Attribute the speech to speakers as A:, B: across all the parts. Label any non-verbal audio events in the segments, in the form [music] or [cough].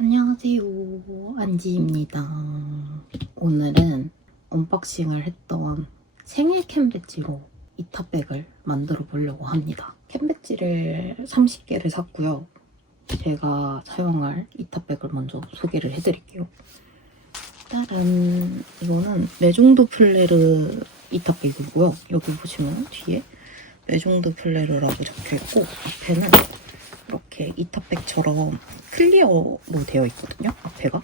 A: 안녕하세요. 안지입니다. 오늘은 언박싱을 했던 생일 캔배지로 이타백을 만들어 보려고 합니다. 캔배지를 30개를 샀고요. 제가 사용할 이타백을 먼저 소개를 해드릴게요. 따란 이거는 메종도 플레르 이타백이고요. 여기 보시면 뒤에 메종도 플레르라고 적혀있고 앞에는 이렇게 이타백처럼 클리어로 되어 있거든요. 앞에가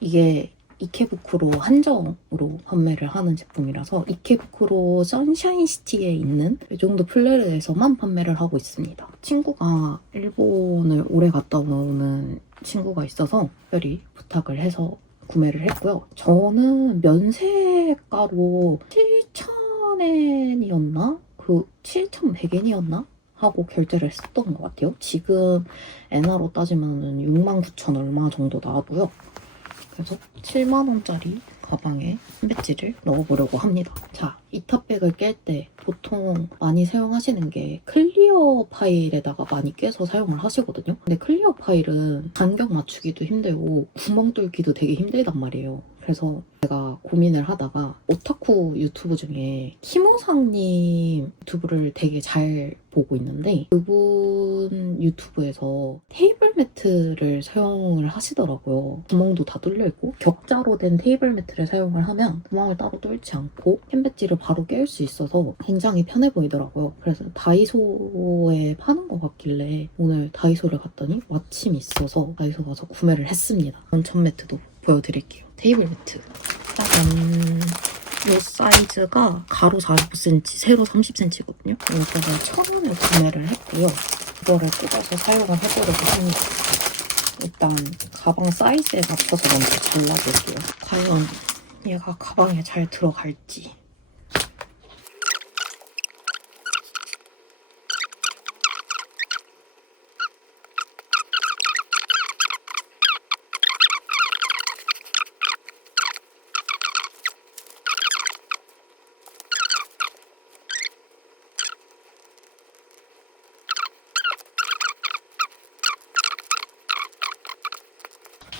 A: 이게 이케부쿠로 한정으로 판매를 하는 제품이라서 이케부쿠로 선샤인시티에 있는 이 정도 플레르에서만 판매를 하고 있습니다. 친구가 일본을 오래 갔다 오는 친구가 있어서 특별히 부탁을 해서 구매를 했고요. 저는 면세가로 7,000엔이었나? 그 7,100엔이었나? 하고 결제를 했었던 것 같아요. 지금 엔화로 따지면 69,000 얼마 정도 나오고요. 그래서 7만 원짜리 가방에 캔배지를 넣어보려고 합니다. 자, 이탑백을 깰 때 보통 많이 사용하시는 게 클리어 파일에다가 많이 깨서 사용을 하시거든요. 근데 클리어 파일은 간격 맞추기도 힘들고 구멍 뚫기도 되게 힘들단 말이에요. 그래서 제가 고민을 하다가 오타쿠 유튜브 중에 키모상님 유튜브를 되게 잘 보고 있는데 그분 유튜브에서 테이블 매트를 사용을 하시더라고요. 구멍도 다 뚫려 있고 격자로 된 테이블 매트를 사용을 하면 구멍을 따로 뚫지 않고 캔배지를 바로 깰수 있어서 굉장히 편해 보이더라고요. 그래서 다이소에 파는 것 같길래 오늘 다이소를 갔더니 마침 있어서 다이소 가서 구매를 했습니다. 원천 매트도 보여드릴게요. 테이블 매트. 짜잔. 이 사이즈가 가로 45cm, 세로 30cm거든요. 이거를 천 원에 구매를 했고요. 이거를 뜯어서 사용을 해보려고 합니다. 일단 가방 사이즈에 맞춰서 먼저 잘라볼게요. 과연 얘가 가방에 잘 들어갈지.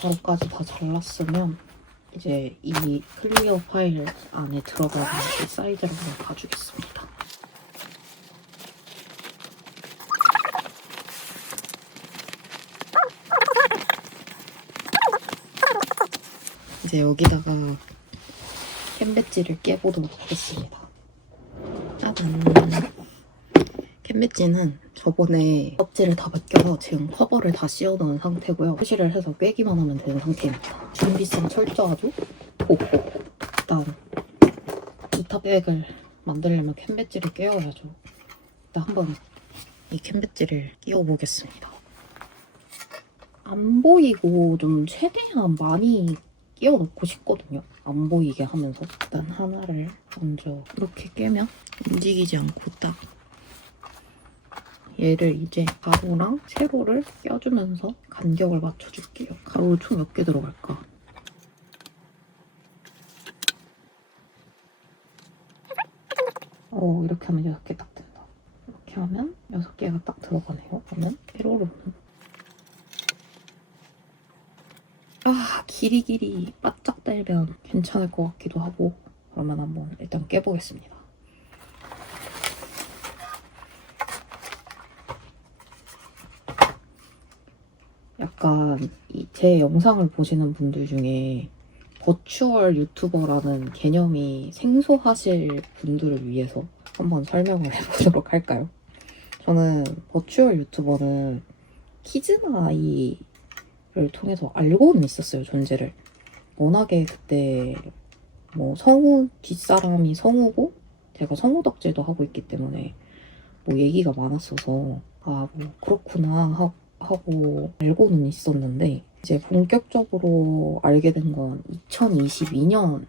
A: 가루까지 다 잘랐으면 이제 이 클리어 파일 안에 들어가는 이 사이즈를 한번 봐주겠습니다. 이제 여기다가 캔배지를 깨보도록 하겠습니다. 짜잔. 캔배지는 저번에 껍질을 다 벗겨서 지금 커버를 다 씌워놓은 상태고요. 표시를 해서 빼기만 하면 되는 상태입니다. 준비성 철저하죠? 오호. 일단 기타백을 만들려면 캔배지를 끼워야죠. 일단 한번 이 캔배지를 끼워보겠습니다. 안 보이고 좀 최대한 많이 끼워놓고 싶거든요. 안 보이게 하면서 일단 하나를 먼저 이렇게 깨면 움직이지 않고 딱 얘를 이제 가로랑 세로를 껴주면서 간격을 맞춰줄게요. 가로 총 몇 개 들어갈까? 어 이렇게 하면 여섯 개 딱 된다. 이렇게 하면 여섯 개가 딱 들어가네요. 그러면 세로로는 아 길이 길이 바짝 달면 괜찮을 것 같기도 하고 그러면 한번 일단 깨보겠습니다. 약간 이제 영상을 보시는 분들 중에 버추얼 유튜버라는 개념이 생소하실 분들을 위해서 한번 설명을 [laughs] 해보도록 할까요? 저는 버추얼 유튜버는 키즈나이를 통해서 알고는 있었어요, 존재를. 워낙에 그때 뭐 성우, 뒷사람이 성우고 제가 성우 덕질도 하고 있기 때문에 뭐 얘기가 많았어서 아, 뭐 그렇구나 하고 하고 알고는 있었는데 이제 본격적으로 알게 된 건 2022년이죠.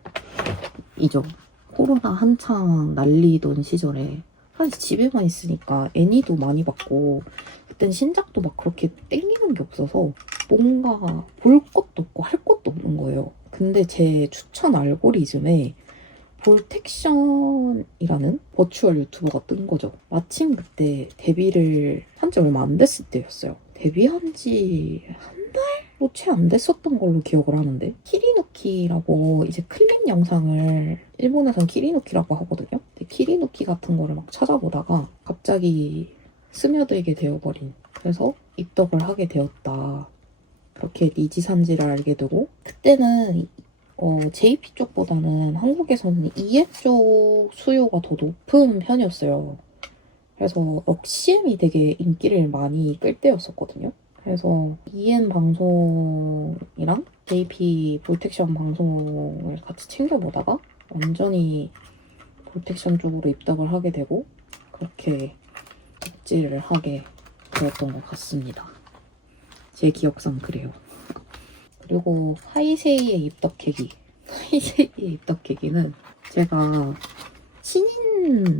A: 코로나 한창 난리던 시절에 사실 집에만 있으니까 애니도 많이 봤고 그땐 신작도 막 그렇게 땡기는 게 없어서 뭔가 볼 것도 없고 할 것도 없는 거예요. 근데 제 추천 알고리즘에 볼텍션이라는 버추얼 유튜버가 뜬 거죠. 마침 그때 데뷔를 한 지 얼마 안 됐을 때였어요. 데뷔한 지 한 달? 뭐채안 됐었던 걸로 기억을 하는데 키리누키라고 이제 클립 영상을 일본에선 키리누키라고 하거든요. 근데 키리누키 같은 거를 막 찾아보다가 갑자기 스며들게 되어버린 그래서 입덕을 하게 되었다. 그렇게 니지산지를 알게 되고 그때는 어, JP 쪽보다는 한국에서는 EM 쪽 수요가 더 높은 편이었어요. 그래서 럭시엠이 되게 인기를 많이 끌 때였었거든요. 그래서 EM 방송이랑 JP 볼텍션 방송을 같이 챙겨보다가 완전히 볼텍션 쪽으로 입덕을 하게 되고 그렇게 덕질을 하게 되었던 것 같습니다. 제 기억상 그래요. 그리고 하이세이의 입덕 계기. [laughs] 하이세이의 입덕 계기는 제가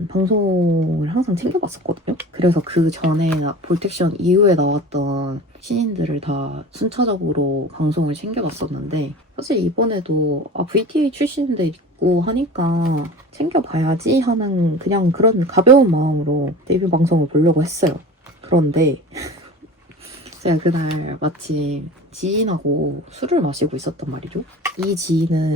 A: 방송을 항상 챙겨봤었거든요. 그래서 그 전에 볼텍션 이후에 나왔던 신인들을 다 순차적으로 방송을 챙겨봤었는데 사실 이번에도 아, VTA 출신들 있고 하니까 챙겨봐야지 하는 그냥 그런 가벼운 마음으로 데뷔 방송을 보려고 했어요. 그런데 [laughs] 제가 그날 마침 지인하고 술을 마시고 있었단 말이죠. 이 지인은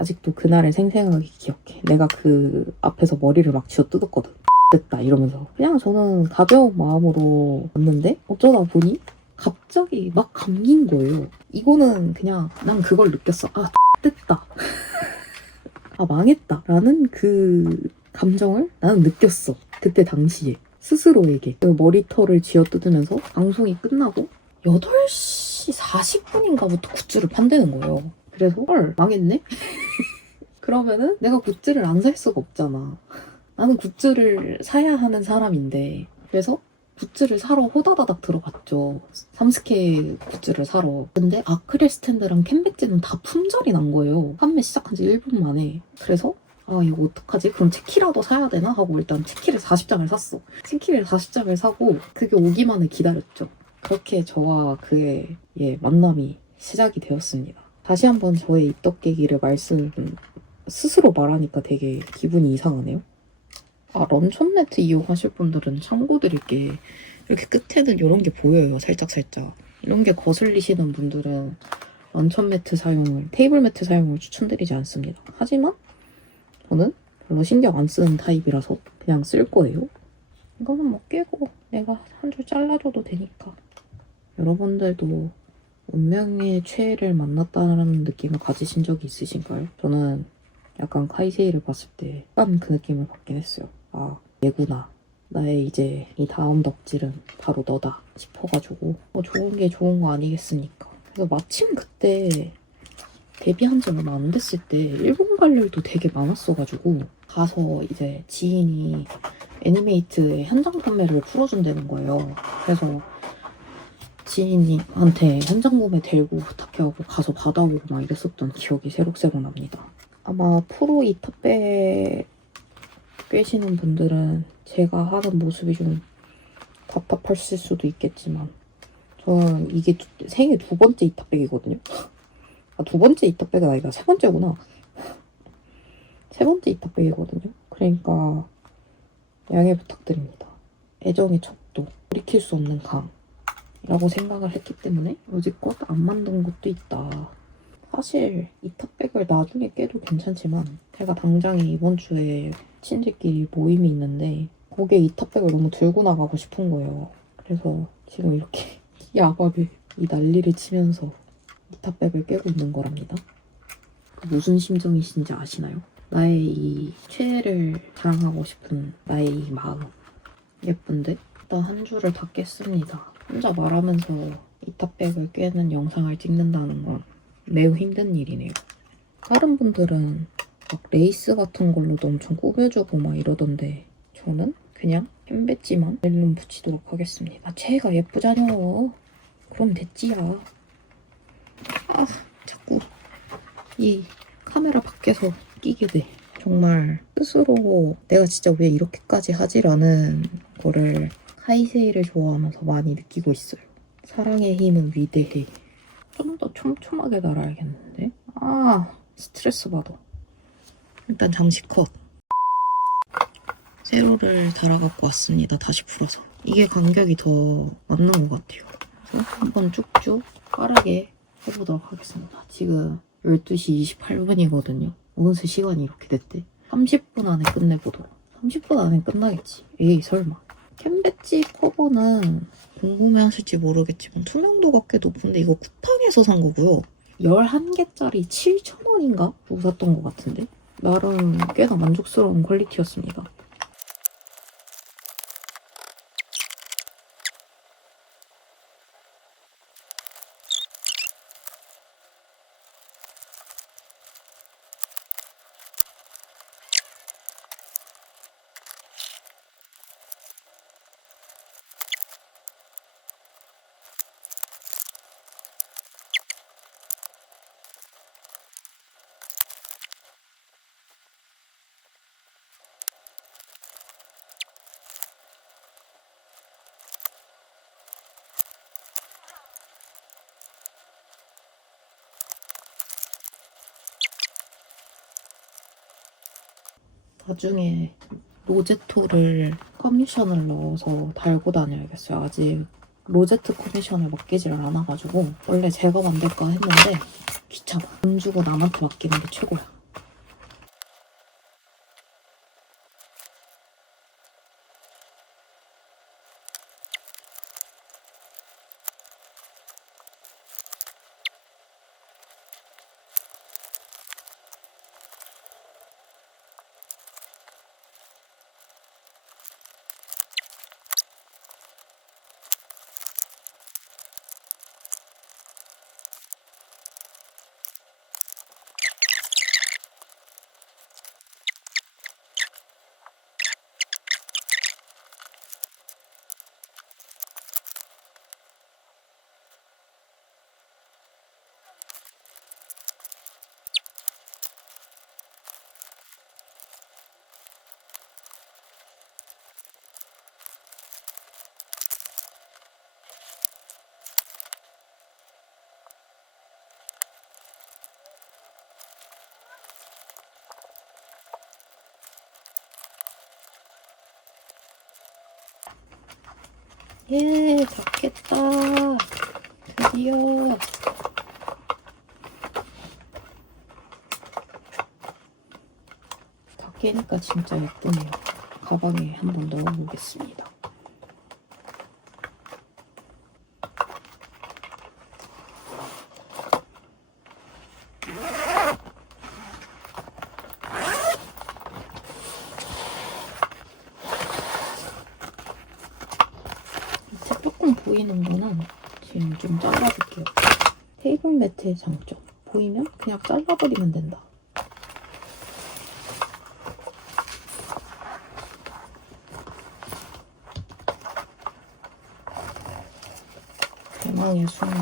A: 아직도 그날을 생생하게 기억해. 내가 그 앞에서 머리를 막 쥐어 뜯었거든. [laughs] 됐다 이러면서 그냥 저는 가벼운 마음으로 왔는데 어쩌다 보니 갑자기 막 감긴 거예요. 이거는 그냥 난 그걸 느꼈어. 아 [laughs] 됐다. [laughs] 아 망했다. 라는 그 감정을 나는 느꼈어. 그때 당시에. 스스로에게 그 머리털을 쥐어 뜯으면서 방송이 끝나고 8시 40분인가부터 굿즈를 판대는 거예요. 그래서 헐 망했네? [laughs] 그러면은 내가 굿즈를 안 살 수가 없잖아. 나는 굿즈를 사야 하는 사람인데 그래서 굿즈를 사러 호다다닥 들어갔죠. 삼스케 굿즈를 사러. 근데 아크릴 스탠드랑 캔배지는 다 품절이 난 거예요. 판매 시작한 지 1분 만에. 그래서 아 이거 어떡하지? 그럼 체키라도 사야 되나? 하고 일단 체키를 40장을 샀어. 체키를 40장을 사고 그게 오기만을 기다렸죠. 그렇게 저와 그의 예, 만남이 시작이 되었습니다. 다시 한번 저의 입덕 계기를 말씀 스스로 말하니까 되게 기분이 이상하네요. 아 런천 매트 이용하실 분들은 참고드릴게 이렇게 끝에는 이런 게 보여요 살짝 살짝 이런 게 거슬리시는 분들은 런천 매트 사용을 테이블 매트 사용을 추천드리지 않습니다. 하지만 저는 별로 신경 안 쓰는 타입이라서 그냥 쓸 거예요. 이거는 뭐 깨고 내가 한 줄 잘라줘도 되니까. 여러분들도 운명의 최애를 만났다는 느낌을 가지신 적이 있으신가요? 저는 약간 카이세이를 봤을 때 약간 그 느낌을 받긴 했어요. 아, 얘구나. 나의 이제 이 다음 덕질은 바로 너다 싶어가지고 뭐 좋은 게 좋은 거 아니겠습니까? 그래서 마침 그때 데뷔한 지 얼마 안 됐을 때 일본 갈 일도 되게 많았어가지고 가서 이제 지인이 애니메이트의 현장 판매를 풀어준다는 거예요. 그래서 지인이한테 현장 구매 들고 부탁해하고 가서 받아오고 막 이랬었던 기억이 새록새록 납니다. 아마 프로 이 탑배 꿰시는 분들은 제가 하는 모습이 좀 답답하실 수도 있겠지만 저는 이게 두- 생애 두 번째 이탑백이거든요. 아, 두 번째 이탑백은 아니다. 세 번째구나. 세 번째 이탑백이거든요. 그러니까 양해 부탁드립니다. 애정의 척도, 돌이킬 수 없는 강이 라고 생각을 했기 때문에 여지껏 안 만든 것도 있다. 사실 이 탑백을 나중에 깨도 괜찮지만 제가 당장에 이번 주에 친지끼리 모임이 있는데 거기에 이 탑백을 너무 들고 나가고 싶은 거예요. 그래서 지금 이렇게 [laughs] 야박을 이 난리를 치면서 이 탑백을 깨고 있는 거랍니다. 그 무슨 심정이신지 아시나요? 나의 이 최애를 자랑하고 싶은 나의 이 마음. 예쁜데? 일단 한 줄을 다 깼습니다. 혼자 말하면서 이탑백을 깨는 영상을 찍는다는 건 매우 힘든 일이네요. 다른 분들은 막 레이스 같은 걸로도 엄청 꾸며주고 막 이러던데 저는 그냥 햄배지만 멜론 붙이도록 하겠습니다. 채가 예쁘잖여. 그럼 됐지야. 아, 자꾸 이 카메라 밖에서 끼게 돼. 정말 스스로 내가 진짜 왜 이렇게까지 하지라는 거를 카이세이를 좋아하면서 많이 느끼고 있어요. 사랑의 힘은 위대해. 좀 더 촘촘하게 달아야겠는데? 아, 스트레스 받아. 일단 잠시 컷. 세로를 달아갖고 왔습니다. 다시 풀어서. 이게 간격이 더 맞는 것 같아요. 그래서 한번 쭉쭉 빠르게 해보도록 하겠습니다. 지금 12시 28분이거든요. 어느새 시간이 이렇게 됐대. 30분 안에 끝내보도록. 30분 안에 끝나겠지. 에이 설마. 캔배지 커버는 궁금해하실지 모르겠지만 투명도가 꽤 높은데 이거 쿠팡에서 산 거고요. 11개짜리 7,000원인가? 주고 샀던 것 같은데? 나름 꽤나 만족스러운 퀄리티였습니다. 나중에 로제토를 커미션을 넣어서 달고 다녀야겠어요. 아직 로제트 커미션을 맡기질 않아가지고 원래 제가 만들까 했는데 귀찮아. 돈 주고 남한테 맡기는 게 최고야. 예, 잡겠다. 드디어. 다 깨니까 진짜 예쁘네요. 가방에 한번 넣어보겠습니다. 밑에 조금 보이는 거는 지금 좀 잘라볼게요. 테이블 매트의 장점. 보이면 그냥 잘라버리면 된다. 대망의 순간.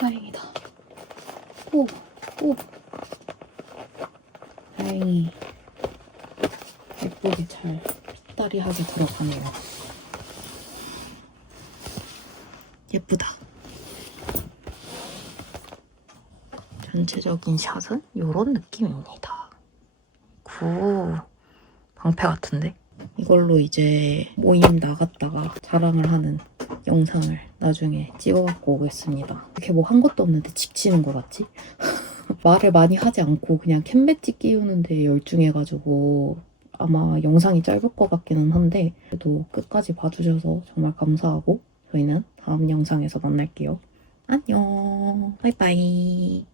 A: 다행이다. 오, 오. 다행히 예쁘게 잘 핏다리하게 들어가네요. 예쁘다. 전체적인 샷은 이런 느낌입니다. 구 방패 같은데? 이걸로 이제 모임 나갔다가 자랑을 하는 영상을 나중에 찍어갖고 오겠습니다. 이렇게 뭐 한 것도 없는데 지치는 거 같지? 말을 많이 하지 않고 그냥 캔배지 끼우는데 열중해가지고 아마 영상이 짧을 것 같기는 한데 그래도 끝까지 봐주셔서 정말 감사하고 저희는 다음 영상에서 만날게요. 안녕. 바이바이.